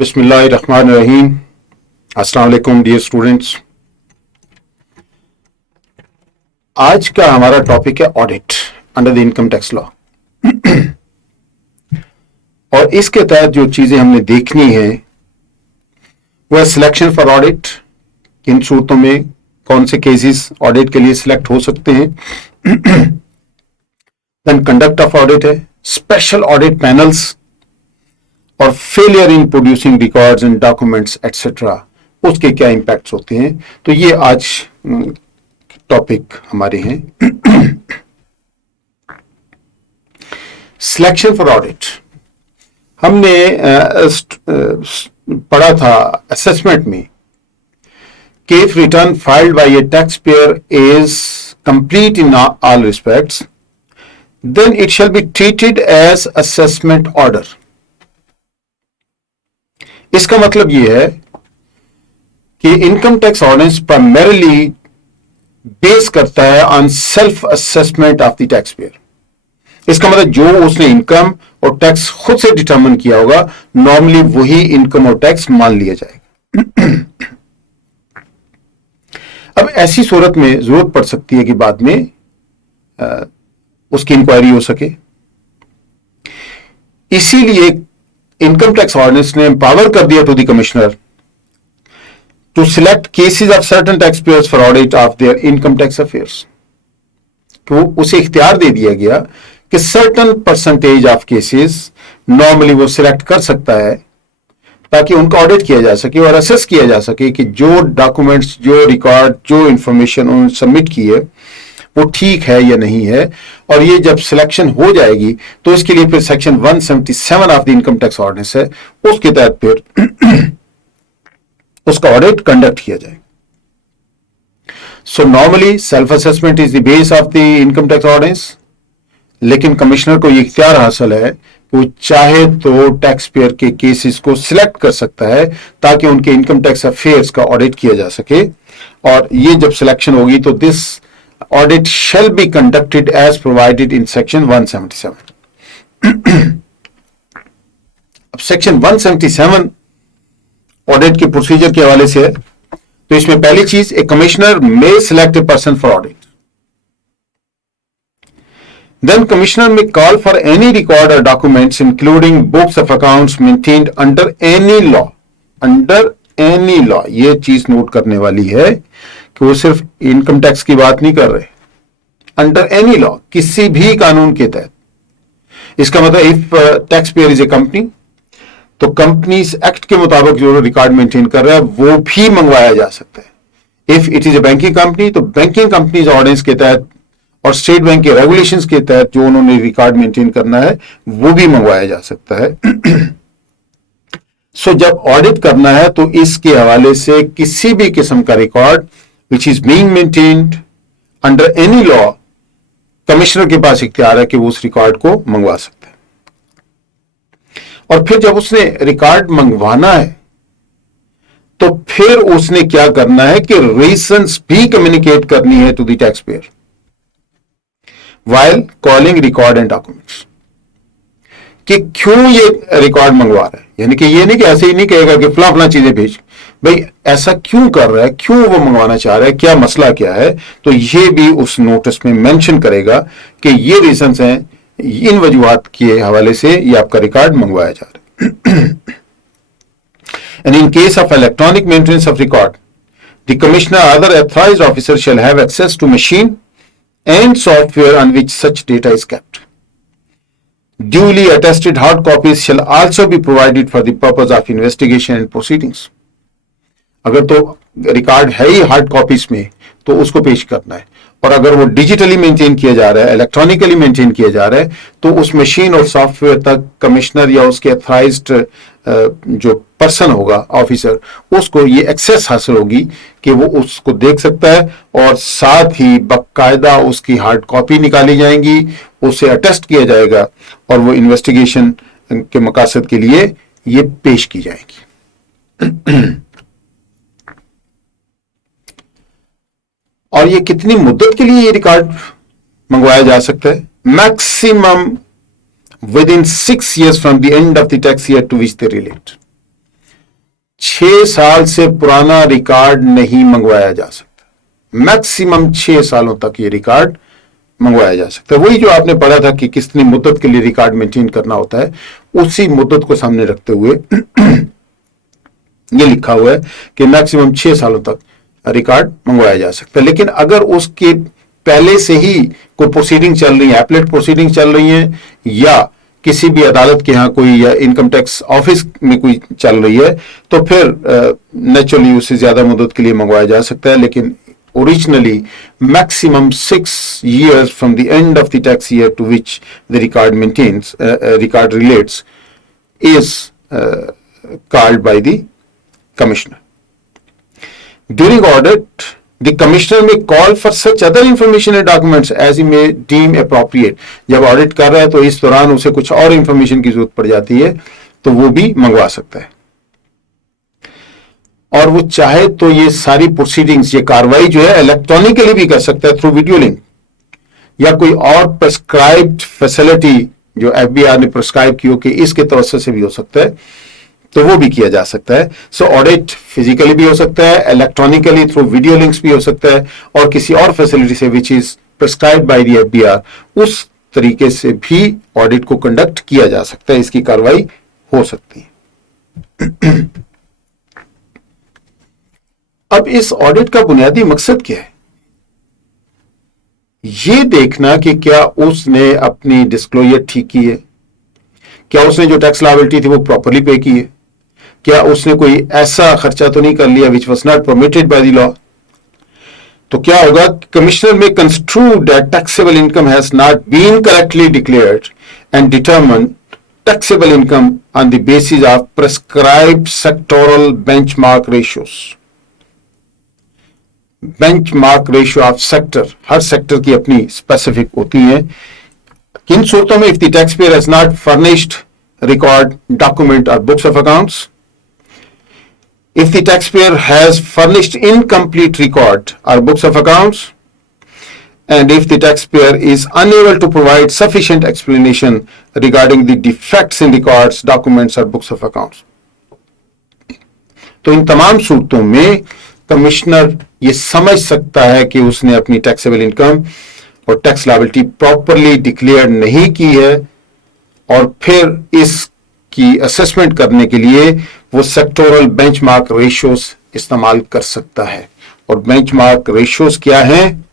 बिस्मिल्लाहिर्रहमानिर्रहीम। अस्सलाम वालेकुम डियर स्टूडेंट्स। आज का हमारा टॉपिक है audit under the income tax law. और इसके तहत जो चीजें हमने देखनी है वह सिलेक्शन फॉर ऑडिट, किन सूरतों में कौन से केसेस ऑडिट के लिए सिलेक्ट हो सकते हैं, देन कंडक्ट ऑफ ऑडिट है, स्पेशल ऑडिट पैनल्स और failure in producing records and documents etcetera, उसके क्या इंपैक्ट्स होते हैं। तो ये आज टॉपिक हमारे हैं। सिलेक्शन फॉर ऑडिट हमने पढ़ा था असेसमेंट में कि if return filed by a tax payer is complete in all respects then it shall be treated as assessment order. इसका मतलब यह है कि income tax ordinance primarily base करता है on self assessment of the tax payer. इसका मतलब जो उसने इनकम और टैक्स खुद से डिटरमिन किया होगा, नॉर्मली वही इनकम और टैक्स मान लिया जाएगा। अब ऐसी सूरत में जरूरत पड़ सकती है कि बाद में उसकी इंक्वायरी हो सके, इसीलिए इनकम टैक्स ऑर्डिनेंस ने एम्पावर कर दिया to the commissioner to select cases of certain tax payers for audit of their income tax affairs. तो उसे इख्तियार दे दिया गया कि certain percentage of cases normally वो सिलेक्ट कर सकता है ताकि उनका ऑडिट किया जा सके और असेस किया जा सके कि जो डॉक्यूमेंट्स, जो रिकॉर्ड, जो इंफॉर्मेशन उन्होंने सबमिट की है वो ठीक है या नहीं है। और ये जब सिलेक्शन हो जाएगी तो इसके लिए फिर section 177 of the income tax ordinance है, उसके तहत फिर उसका ऑडिट कंडक्ट किया जाएगा। So normally self assessment is the base of the income tax ordinance, लेकिन कमिश्नर को यह इख्तियार हासिल है कि वो चाहे तो टैक्स पेयर के केसेस को सिलेक्ट कर सकता है ताकि उनके इनकम टैक्स अफेयर्स का ऑडिट किया जा सके। और ये जब सिलेक्शन होगी तो this audit shall be conducted as provided in section 177। अब सेक्शन 177 ऑडिट के प्रोसीजर के हवाले से है। तो इसमें पहली चीज, a commissioner may select a person for audit, then commissioner may call for any record or documents including books of accounts maintained under any law। under any law, ये चीज नोट करने वाली है कि वो सिर्फ इनकम टैक्स की बात नहीं कर रहे, अंडर एनी लॉ, किसी भी कानून के तहत। इसका मतलब if tax payer is a company तो कंपनीज एक्ट के मुताबिक जो रिकॉर्ड मेंटेन कर रहा है वो भी मंगवाया जा सकता है। If it is a banking company तो बैंकिंग कंपनीज ऑर्डिनेंस के तहत और स्टेट बैंक के रेगुलेशंस के तहत जो उन्होंने रिकॉर्ड मेंटेन करना है वो भी मंगवाया जा सकता है। सो जब ऑडिट करना है तो इसके हवाले से किसी भी किस्म का record which is being maintained under any law, commissioner के पास इख्तियार है कि वो उस रिकॉर्ड को मंगवा सकता है। और फिर जब उसने रिकॉर्ड मंगवाना है तो फिर उसने क्या करना है कि रीजंस भी कम्युनिकेट करनी है to the tax payer while calling record and documents, कि क्यों ये रिकॉर्ड मंगवा रहा है। यानी कि ये नहीं कि ऐसे ही नहीं कहेगा कि फला फला चीजें भेज, भाई ऐसा क्यों कर रहा है, क्यों वो मंगवाना चाह रहा है, क्या मसला क्या है। तो ये भी उस नोटिस में मेंशन करेगा कि ये रीजंस हैं, इन वजूहात के हवाले से ये आपका रिकॉर्ड मंगवाया जा रहा है। And in case of electronic maintenance of record the commissioner other authorised officer shall have access to machine and software on which such data is kept. Duly attested hard copies shall also be provided for the purpose of investigation and proceedings। अगर तो record है ही hard copies में तो उसको पेश करना है, और अगर वो डिजिटली मेंटेन किया जा रहा है, इलेक्ट्रॉनिकली मेंटेन किया जा रहा है, तो उस मशीन और सॉफ्टवेयर तक कमिश्नर या उसके अथॉराइज्ड जो पर्सन होगा, ऑफिसर, उसको ये एक्सेस हासिल होगी कि वो उसको देख सकता है, और साथ ही बाकायदा उसकी हार्ड कॉपी निकाली जाएंगी, उसे अटेस्ट किया जाएगा और वो इन्वेस्टिगेशन के मकासद के लिए ये पेश की जाएगी। और ये कितनी मुद्दत के लिए ये रिकॉर्ड मंगवाया जा सकता है? Maximum within 6 years from the end of the tax year to which they relate। 6 साल से पुराना रिकॉर्ड नहीं मंगवाया जा सकता। मैक्सिमम 6 सालों तक ये रिकॉर्ड मंगवाया जा सकता है। वही जो आपने पढ़ा था कि कितनी मुद्दत के लिए रिकॉर्ड मेंटेन करना होता है, उसी मुद्दत को सामने रखते हुए ये लिखा हुआ है कि मैक्सिमम 6 सालों तक रिकॉर्ड मंगवाया जा सकता है। लेकिन अगर उसके पहले से ही कोई प्रोसीडिंग चल रही है, एपलेट प्रोसीडिंग चल रही है, या किसी भी अदालत के यहाँ कोई, या इनकम टैक्स ऑफिस में कोई चल रही है, तो फिर नेचुरली उससे ज्यादा मुद्दत के लिए मंगवाया जा सकता है। लेकिन originally maximum 6 years from the end of the tax year to which the record maintains record relates is called by the commissioner. During audit, the commissioner may call for such other information and documents as he may deem appropriate. जब audit कर रहा है तो इस दौरान उसे कुछ और इंफॉर्मेशन की जरूरत पड़ जाती है, तो वो भी मंगवा सकता है। और वो चाहे तो ये सारी प्रोसीडिंग्स, ये कार्रवाई जो है इलेक्ट्रॉनिकली भी कर सकता है थ्रू वीडियो लिंक, या कोई और प्रेस्क्राइब्ड फैसिलिटी जो एफबीआर ने प्रेस्क्राइब की हो कि इसके तवज्जो से भी हो सकता है, तो वो भी किया जा सकता है। सो ऑडिट फिजिकली भी हो सकता है, इलेक्ट्रॉनिकली थ्रू वीडियो लिंक्स भी हो सकता है, और किसी और फैसिलिटी से which is prescribed by the FBR, उस तरीके से भी ऑडिट को कंडक्ट किया जा सकता है, इसकी कार्रवाई हो सकती है। अब इस ऑडिट का बुनियादी मकसद क्या है? यह देखना कि क्या उसने अपनी डिस्क्लोजर ठीक की है, क्या उसने जो टैक्स लायबिलिटी थी वो प्रॉपरली पे की है, क्या उसने कोई ऐसा खर्चा तो नहीं कर लिया which was not permitted by the law. तो क्या होगा, commissioner may construe that taxable income has not been correctly declared and determine taxable income on the basis of prescribed sectoral benchmark ratios. Benchmark ratio of sector, हर sector की अपनी specific होती है। किन सूरतों में? If the tax payer has not furnished record, document और books of accounts, if the taxpayer has furnished incomplete record or books of accounts, and if the taxpayer is unable to provide sufficient explanation regarding the defects in records, documents or books of accounts. तो इन तमाम सूरतों में commissioner ये समझ सकता है कि उसने अपनी टैक्सेबल इनकम और टैक्स लायबिलिटी प्रॉपरली डिक्लेयर नहीं की है, और फिर इसकी असेसमेंट करने के लिए वो सेक्टोरल बेंचमार्क रेशियोज इस्तेमाल कर सकता है। और बेंचमार्क रेशियोज क्या हैं?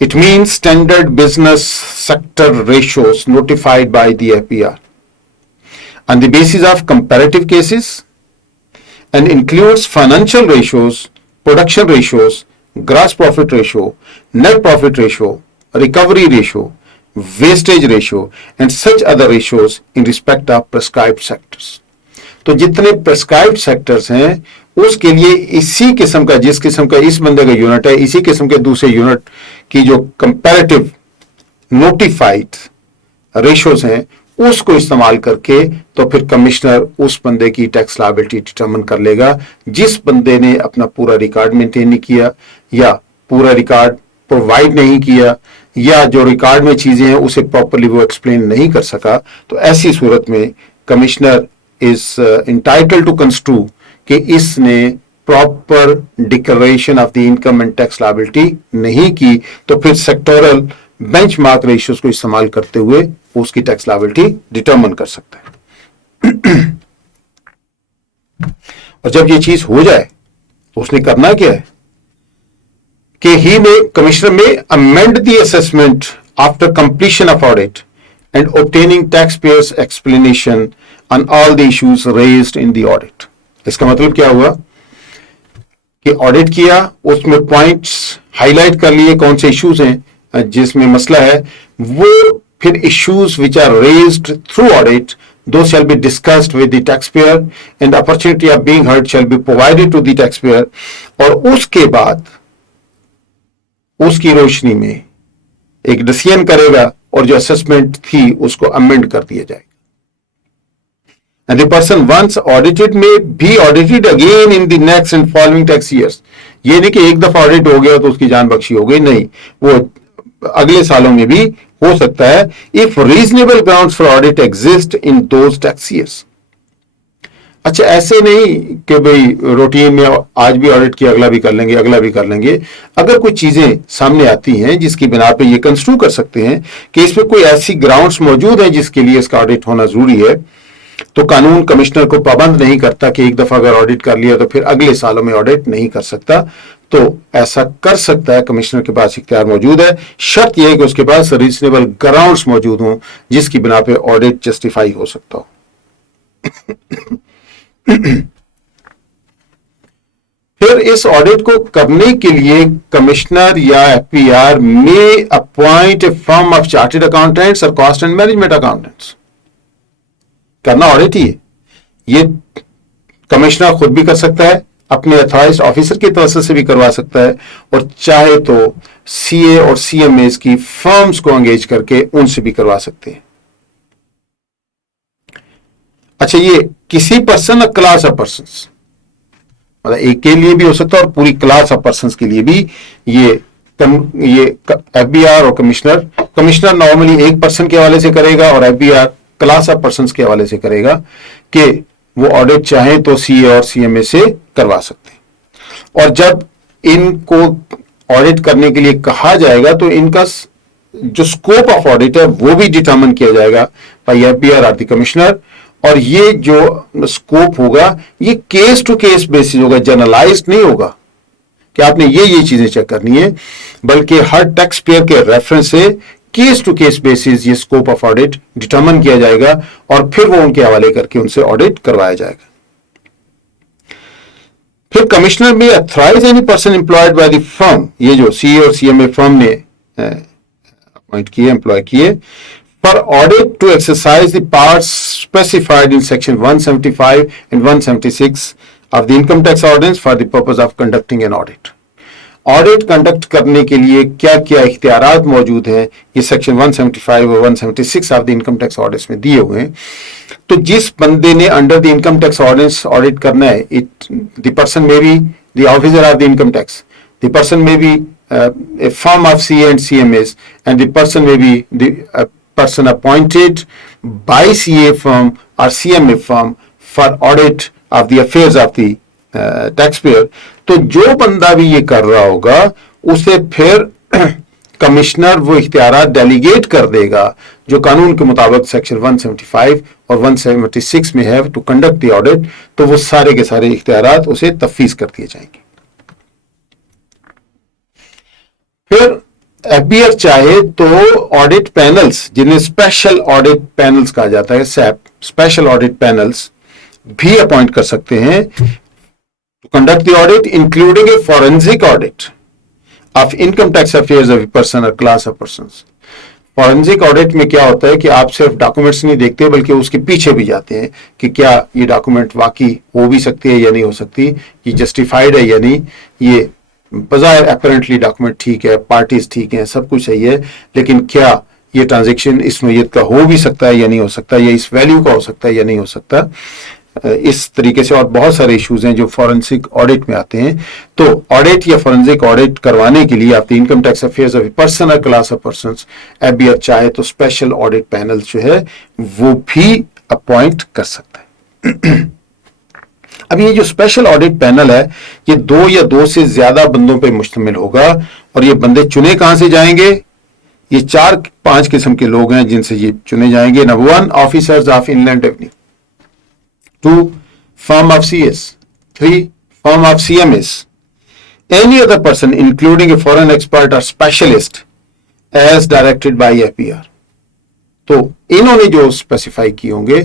It means standard business sector ratios notified by the FBR on the basis of comparative cases and includes financial ratios, production ratios, gross profit ratio, net profit ratio, recovery ratio, wastage ratio and such other ratios in respect of prescribed sectors. तो जितने prescribed sectors हैं उसके लिए इसी किस्म का, जिस किस्म का इस बंदे का यूनिट है, इसी किस्म के दूसरे यूनिट की जो कंपैरेटिव नोटिफाइड रेशियोज हैं उसको इस्तेमाल करके तो फिर कमिश्नर उस बंदे की टैक्स लायबिलिटी डिटरमिन कर लेगा जिस बंदे ने अपना पूरा रिकॉर्ड मेंटेन नहीं किया, या पूरा रिकॉर्ड प्रोवाइड नहीं किया, या जो रिकॉर्ड में चीजें हैं उसे प्रॉपरली वो एक्सप्लेन नहीं कर सका। तो ऐसी सूरत में commissioner is entitled to construe कि इसने proper declaration of the income and tax liability नहीं की, तो फिर सेक्टोरल बेंचमार्क रेशियोज को इस्तेमाल करते हुए उसकी टैक्स लायबिलिटी डिटरमिन कर सकता है। और जब ये चीज हो जाए तो उसने करना क्या है कि कमिश्नर में amend the assessment after completion of audit and obtaining tax payers explanation on all the issues raised in the audit. इसका मतलब क्या हुआ कि ऑडिट किया, उसमें पॉइंट्स हाईलाइट कर लिए कौन से इश्यूज हैं जिसमें मसला है, वो फिर issues which are raised through audit, those shall be discussed with the taxpayer and the opportunity of being heard shall be provided to the taxpayer। और उसके बाद उसकी रोशनी में एक डिसीजन करेगा और जो असेसमेंट थी उसको अमेंड कर दिया जाएगा। And the person once audited may be audited again in the next and following tax years। ये नहीं कि एक दफा ऑडिट हो गया तो उसकी जान बख्शी हो गई, नहीं, वो अगले सालों में भी हो सकता है। If reasonable grounds for audit exist in those tax years, अच्छा, ऐसे नहीं कि भाई रूटीन में आज भी ऑडिट किया, अगला भी कर लेंगे, अगला भी कर लेंगे। अगर कोई चीजें सामने आती हैं जिसकी बिना पे ये कंस्ट्रू कर सकते हैं कि इसमें कोई ऐसी ग्राउंड्स मौजूद हैं जिसके लिए इसका ऑडिट होना जरूरी है, तो कानून कमिश्नर को पाबंद नहीं करता कि एक दफा अगर ऑडिट कर लिया तो फिर अगले सालों में ऑडिट नहीं कर सकता। तो ऐसा कर सकता है, कमिश्नर के पास इख्तियार मौजूद है। शर्त यह है कि उसके पास रीजनेबल ग्राउंड्स मौजूद हों जिसकी बिना पे ऑडिट जस्टिफाई हो सकता हो। फिर इस ऑडिट को करने के लिए कमिश्नर या एफपीआर में appoint a firm of chartered accountants और कॉस्ट एंड मैनेजमेंट अकाउंटेंट्स। करना ऑडिट ही है, ये कमिश्नर खुद भी कर सकता है, अपने अथॉराइज्ड ऑफिसर की तरफ से भी करवा सकता है, और चाहे तो सीए और सीएमए की फर्म्स को एंगेज करके उनसे भी करवा सकते हैं। अच्छा, ये किसी पर्सन और क्लास ऑफ पर्संस, मतलब एक के लिए भी हो सकता है और पूरी क्लास ऑफ पर्संस के लिए भी ये एफबीआर और कमिश्नर नॉर्मली एक पर्सन के हवाले से करेगा और एफबीआर क्लास ऑफ पर्संस के हवाले से करेगा कि वो ऑडिट चाहे तो सीए और सीएमए से करवा सकते हैं। और जब इनको ऑडिट करने के लिए कहा जाएगा तो इनका जो स्कोप ऑफ ऑडिट है वो भी डिटरमिन किया जाएगा बाय एफबीआर और द कमिश्नर। और ये जो स्कोप होगा ये केस टू केस बेसिस होगा, जनरलाइज्ड नहीं होगा कि आपने ये चीजें चेक करनी है, बल्कि हर टैक्स पेयर के रेफरेंस से केस टू केस बेसिस ये स्कोप ऑफ ऑडिट डिटरमिन किया जाएगा और फिर वो उनके हवाले करके उनसे ऑडिट करवाया जाएगा। फिर कमिश्नर में authorise any person employed by the firm, ये जो सीए और सीएमए फर्म ने अपॉइंट किए, एम्प्लॉय किए, for audit to exercise the powers specified in section 175 and 176 of the income tax ordinance for the purpose of conducting an audit. Audit conduct करने के लिए क्या क्या इख्तियारात मौजूद हैं ये सेक्शन 175 और 176 of the income tax ordinance में दिए हुए हैं। तो जिस बंदे ने under the income tax ordinance audit करना है, the person may be the officer of the income tax, the person may be a firm of CA and CMS, and the person may be the person appointed by CA firm or CMA firm for audit of the affairs of the taxpayer. तो जो बंदा भी ये कर रहा होगा उसे फिर कमिश्नर वो इख्तियारात डेलीगेट कर देगा जो कानून के मुताबिक सेक्शन 175 और 176 में है टू कंडक्ट द ऑडिट। तो वो सारे के सारे इख्तियारात उसे तफवीज कर दिए जाएंगे। फिर एफबीआर चाहे तो ऑडिट पैनल्स, जिन्हें स्पेशल ऑडिट पैनल्स कहा जाता है, सैप स्पेशल ऑडिट पैनल्स भी अपॉइंट कर सकते हैं to conduct the audit, including a forensic audit of income tax affairs of person और class of persons. Forensic audit में क्या होता है कि आप सिर्फ डॉक्यूमेंट्स नहीं देखते बल्कि उसके पीछे भी जाते हैं कि क्या ये डॉक्यूमेंट वाकई हो भी सकती है या नहीं हो सकती, ये जस्टिफाइड है या नहीं, ये बजाय अपेरेंटली डॉक्यूमेंट ठीक है, पार्टीज ठीक है, सब कुछ सही है, लेकिन क्या ये ट्रांजैक्शन इस नोयत का हो भी सकता है या नहीं हो सकता, या इस वैल्यू का हो सकता है या नहीं हो सकता। इस तरीके से और बहुत सारे इश्यूज हैं जो फॉरेंसिक ऑडिट में आते हैं। तो ऑडिट या फॉरेंसिक ऑडिट करवाने के लिए आप income tax affairs of person और क्लास ऑफ पर्संस एफबीआर चाहे तो स्पेशल ऑडिट पैनल जो है वो भी अपॉइंट कर सकता है। अब ये जो स्पेशल ऑडिट पैनल है ये 2 या 2 से ज्यादा बंदों पे मुश्तमिल होगा। और ये बंदे चुने कहां से जाएंगे? ये 4-5 किस्म के लोग हैं जिनसे ये चुने जाएंगे। Number 1, officers of inland revenue, 2, firm of CS, 3, firm of CMS, any other person including a foreign expert और specialist as directed by FBR. तो इन्होंने जो स्पेसिफाई किए होंगे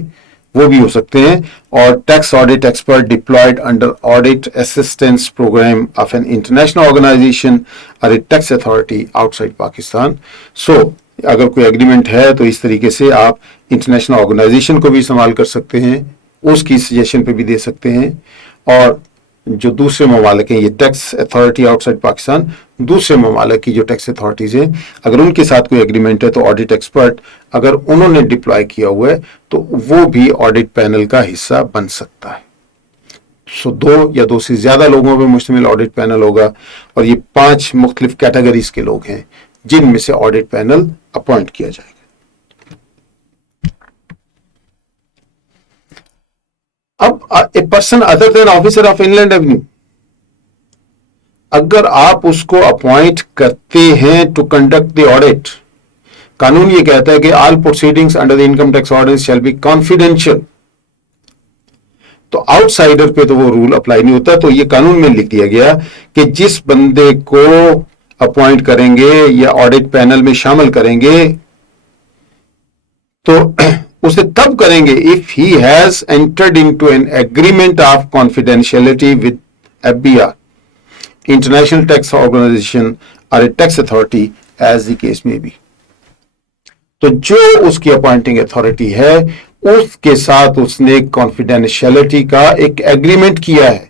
वो भी हो सकते हैं। और tax audit expert deployed under audit assistance programme of an international organisation और a tax authority outside Pakistan. So अगर कोई एग्रीमेंट है तो इस तरीके से आप इंटरनेशनल ऑर्गेनाइजेशन को भी इस्तेमाल कर सकते हैं, उसकी सजेशन पे भी दे सकते हैं। और जो दूसरे ममालिक हैं, ये टैक्स अथॉरिटी आउटसाइड पाकिस्तान, दूसरे ममालिक की जो टैक्स अथॉरिटीज हैं, अगर उनके साथ कोई एग्रीमेंट है तो ऑडिट एक्सपर्ट अगर उन्होंने डिप्लॉय किया हुआ है तो वो भी ऑडिट पैनल का हिस्सा बन सकता है। सो 2 या 2 से ज्यादा लोगों पर मुश्तमिल ऑडिट पैनल होगा और ये 5 मुख्तलिफ कैटेगरीज के लोग हैं जिनमें से ऑडिट पैनल अपॉइंट किया जाएगा। अब a person other than officer of inland revenue, अगर आप उसको अपॉइंट करते हैं टू कंडक्ट द ऑडिट, कानून ये कहता है कि all proceedings under the income tax ordinance shall be confidential. तो आउटसाइडर पे तो वो रूल अप्लाई नहीं होता। तो ये कानून में लिख दिया गया कि जिस बंदे को अपॉइंट करेंगे या ऑडिट पैनल में शामिल करेंगे तो उसे तब करेंगे if he has entered into an agreement of confidentiality with FBR, international tax organisation और a tax authority as the case may be. तो जो उसकी अपॉइंटिंग अथॉरिटी है उसके साथ उसने कॉन्फिडेंशियलिटी का एक एग्रीमेंट किया है,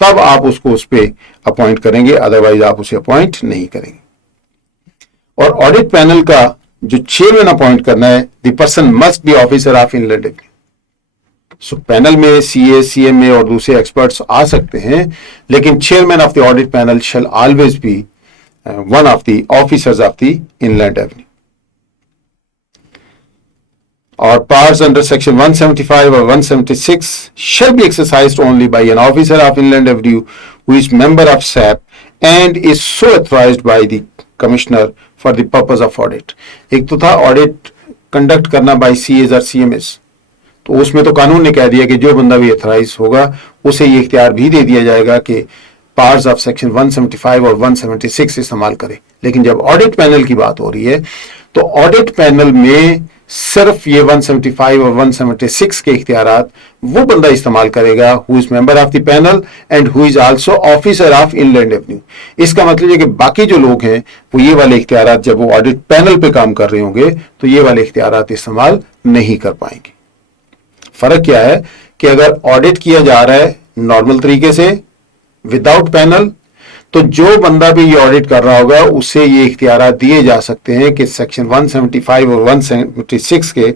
तब आप उसको उस पर अपॉइंट करेंगे, अदरवाइज आप उसे अपॉइंट नहीं करेंगे। और ऑडिट पैनल का जो चेयरमैन अपॉइंट करना है, the person must be officer of inland revenue. So panel में सीए, सीएमए और दूसरे एक्सपर्ट्स आ सकते हैं, लेकिन chairman of the audit panel shell always be one of the officers of the inland revenue. और powers under section 175 or 176 shall be exercised only by an officer of inland revenue who is member of SAP and is so authorized by the commissioner for the purpose of audit। एक तो था audit conduct करना bye CEOs और CMS, तो उसमें तो कानून ने कह दिया कि जो बंदा भी अथोराइज होगा उसे ये इख्तियार भी दे दिया जाएगा कि पावर्स ऑफ सेक्शन 175 और 176 इस्तेमाल करे। लेकिन जब ऑडिट पैनल की बात हो रही है तो ऑडिट पैनल में सिर्फ ये 175 और 176 के इख्तियारात वो बंदा इस्तेमाल करेगा who is member of the panel and who is also officer of inland revenue. इसका मतलब है कि बाकी जो लोग हैं वो ये वाले इख्तियारात जब वो ऑडिट पैनल पे काम कर रहे होंगे तो ये वाले इख्तियारात इस्तेमाल नहीं कर पाएंगे। फर्क क्या है कि अगर ऑडिट किया जा रहा है नॉर्मल तरीके से विदाउट पैनल, तो जो बंदा भी ये ऑडिट कर रहा होगा उसे ये इख्तियारात दिए जा सकते हैं कि सेक्शन 175 और 176 के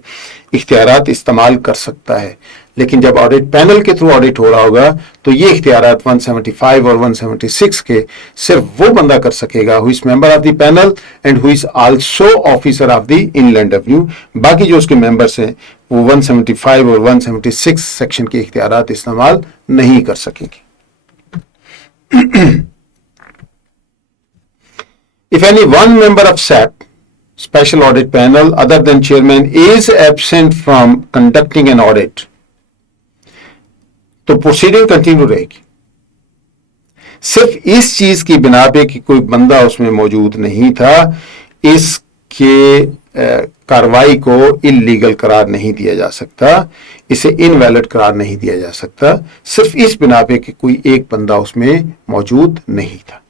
इख्तियारात इस्तेमाल कर सकता है। लेकिन जब ऑडिट पैनल के थ्रू ऑडिट हो रहा होगा तो ये इख्तियारात 175 और 176 के सिर्फ वो बंदा कर सकेगा who is member of the panel and who is also officer of the inland revenue. बाकी जो उसके मेंबर्स हैं वो 175 और 176 सेक्शन के इख्तियारात इस्तेमाल नहीं कर सकेंगे। If any one member of SAP, Special Audit Panel, other than chairman, is absent from conducting an audit, तो प्रोसीडिंग कंटिन्यू रहेगी। सिर्फ इस चीज की बिना पे कि कोई बंदा उसमें मौजूद नहीं था, इसके कार्रवाई को इलीगल करार नहीं दिया जा सकता, इसे इनवैलिड करार नहीं दिया जा सकता, सिर्फ इस बिना पे कि कोई एक बंदा उसमें मौजूद नहीं था।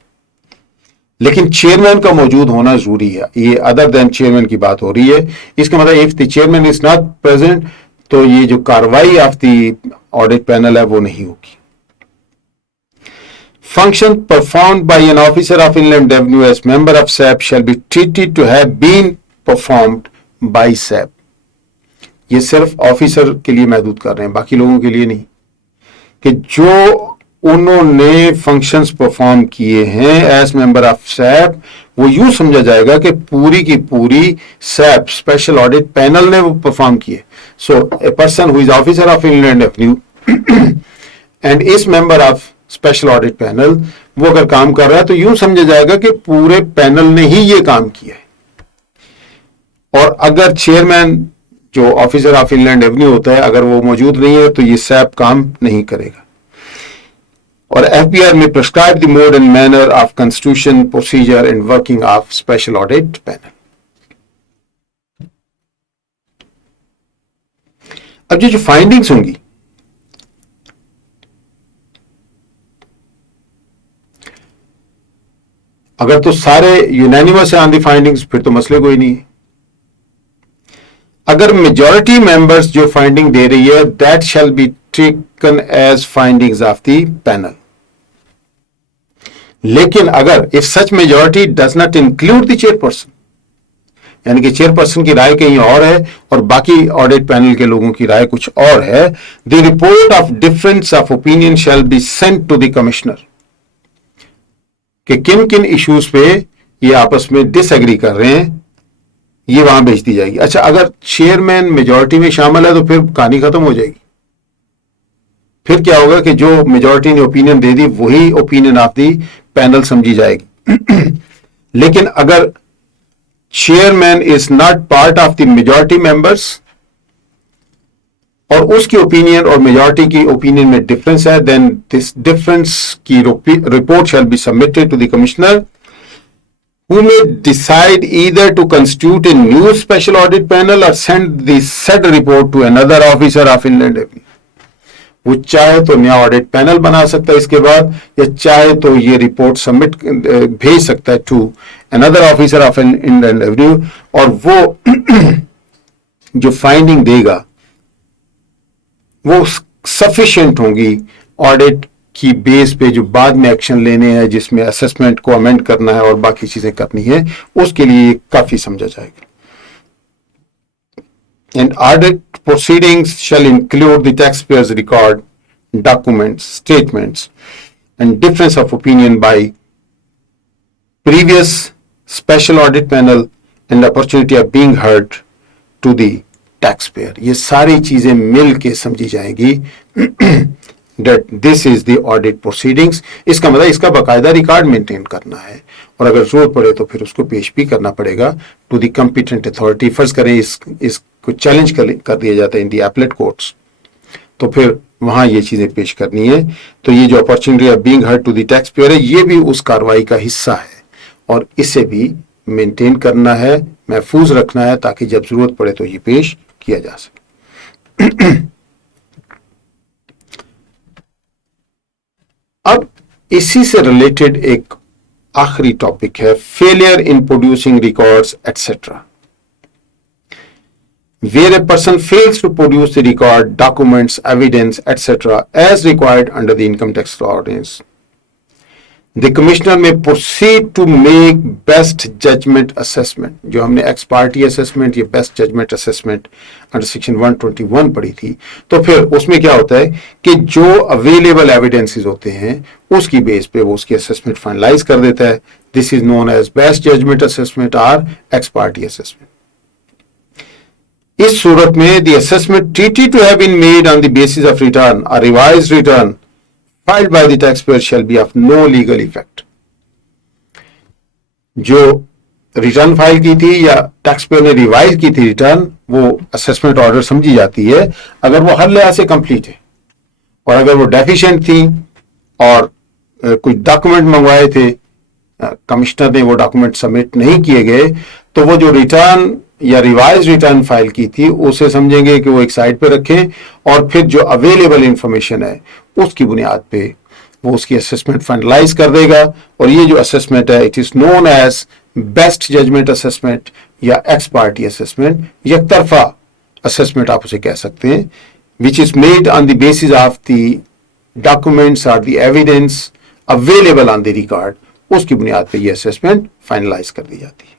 लेकिन चेयरमैन का मौजूद होना जरूरी है। ये अदर देन चेयरमैन की बात हो रही है। इसका मतलब if the chairman is not present तो ये जो कार्रवाई ऑफ द ऑडिट पैनल है वो नहीं होगी। Function performed by an officer of inland revenue as member of SAP shall be treated to have been performed by SAP. ये सिर्फ ऑफिसर के लिए महदूद कर रहे हैं, बाकी लोगों के लिए नहीं। कि जो उन्होंने फंक्शंस परफॉर्म किए हैं एज मेंबर ऑफ सैप, वो यूं समझा जाएगा कि पूरी की पूरी सैप स्पेशल ऑडिट पैनल ने वो परफॉर्म किए। So a person who is officer of inland revenue and is member of special audit panel, वो अगर काम कर रहा है तो यूं समझा जाएगा कि पूरे पैनल ने ही ये काम किया है। और अगर चेयरमैन जो ऑफिसर ऑफ इनलैंड रेवेन्यू होता है अगर वो मौजूद नहीं है तो ये सैप काम नहीं करेगा। और एफबीआर में prescribe the mode and manner of constitution procedure and working of special audit panel. अब ये जो फाइंडिंग्स होंगी, अगर तो सारे यूनानिमस है ऑन द फाइंडिंग्स फिर तो मसले कोई नहीं है। अगर मेजॉरिटी मेंबर्स जो फाइंडिंग दे रही है that shall be taken as findings of the panel. लेकिन अगर if such majority does not include the chairperson, यानी कि चेयरपर्सन की राय कहीं और है और बाकी ऑडिट पैनल के लोगों की राय कुछ और है, the report of difference of opinion shall be sent to the commissioner. कि किन किन इश्यूज पे ये आपस में डिसएग्री कर रहे हैं ये वहां भेज दी जाएगी। अच्छा, अगर चेयरमैन मेजॉरिटी में शामिल है तो फिर कहानी खत्म हो जाएगी। फिर क्या होगा कि जो मेजॉरिटी ने ओपिनियन दे दी वही ओपिनियन ऑफ दी पैनल समझी जाएगी। लेकिन अगर chairman is not part of the majority members और उसकी ओपिनियन और मेजॉरिटी की ओपिनियन में डिफरेंस है, देन दिस डिफरेंस की report shall be submitted to the commissioner who may decide either to constitute a new special audit panel or send the said report to another officer of Inland Revenue. वो चाहे तो नया audit panel बना सकता है इसके बाद, या चाहे तो ये रिपोर्ट सबमिट भेज सकता है to another officer of inland revenue, और वो जो फाइंडिंग देगा वो सफिशिएंट होंगी ऑडिट की बेस पे जो बाद में एक्शन लेने हैं, जिसमें असेसमेंट को अमेंड करना है और बाकी चीजें करनी है, उसके लिए काफी समझा जाएगा। And audit proceedings shall include the taxpayers record, documents, statements and difference of opinion by previous special audit panel and opportunity of being heard to the taxpayer. ये सारी चीजें मिल के समझी जाएंगी that this is the audit proceedings। इसका मतलब इसका बाकायदा रिकॉर्ड मेंटेन करना है, और अगर जरूरत पड़े तो फिर उसको पेश भी करना पड़ेगा टू द कॉम्पिटेंट अथॉरिटी। फर्ज करें इसको चैलेंज कर दिया जाता है इन दी एपलेट कोर्ट्स, तो फिर वहां ये चीजें पेश करनी है। तो ये जो opportunity of being heard to the tax payer है, ये भी उस कार्रवाई का हिस्सा है, और इसे भी मेंटेन करना है, महफूज रखना है, ताकि जब जरूरत पड़े तो ये पेश किया जा सके। अब इसी से रिलेटेड एक आखिरी टॉपिक है, failure in producing records etcetera. Where a person fails to produce the record, documents, evidence, etc., as required under the income tax ordinance, the commissioner may proceed to make best judgment assessment। जो हमने ex parte assessment या best judgment assessment under section 121 पढ़ी थी, तो फिर उसमें क्या होता है कि जो available evidences होते हैं उसकी बेस पे वो उसकी assessment finalize कर देता है। This is known as best judgment assessment or ex parte assessment। इस सूरत में the assessment treated to have been made on the basis of return or revised return filed by the taxpayer shall be of no legal effect। जो return file की थी या taxpayer ने revise की थी return, वो असेसमेंट ऑर्डर समझी जाती है अगर वो हर लिहाज से कंप्लीट है, और अगर वो डेफिशिएंट थी और कुछ डॉक्यूमेंट मंगवाए थे, कमिश्नर ने वो डॉक्यूमेंट सबमिट नहीं किए गए, तो वो जो रिटर्न या रिवाइज रिटर्न फाइल की थी उसे समझेंगे कि वो एक साइड पे रखें, और फिर जो अवेलेबल इंफॉर्मेशन है उसकी बुनियाद पे वो उसकी असेसमेंट फाइनलाइज कर देगा। और ये जो असेसमेंट है, it is known as best judgment assessment या एक्स पार्टी असेसमेंट, एक तरफा असेसमेंट आप उसे कह सकते हैं, which is made on the basis of the documents और the evidence available on the record, उसकी बुनियाद पे ये असेसमेंट फाइनलाइज कर दी जाती है।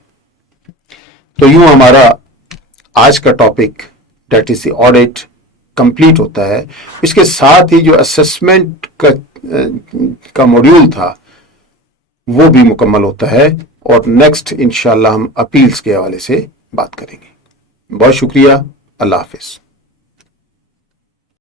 तो यूं हमारा आज का topic date is the audit complete होता है। इसके साथ ही जो असेसमेंट का मॉड्यूल था वो भी मुकम्मल होता है, और नेक्स्ट इंशाल्लाह हम अपील्स के हवाले से बात करेंगे। बहुत शुक्रिया, अल्लाह हाफिज।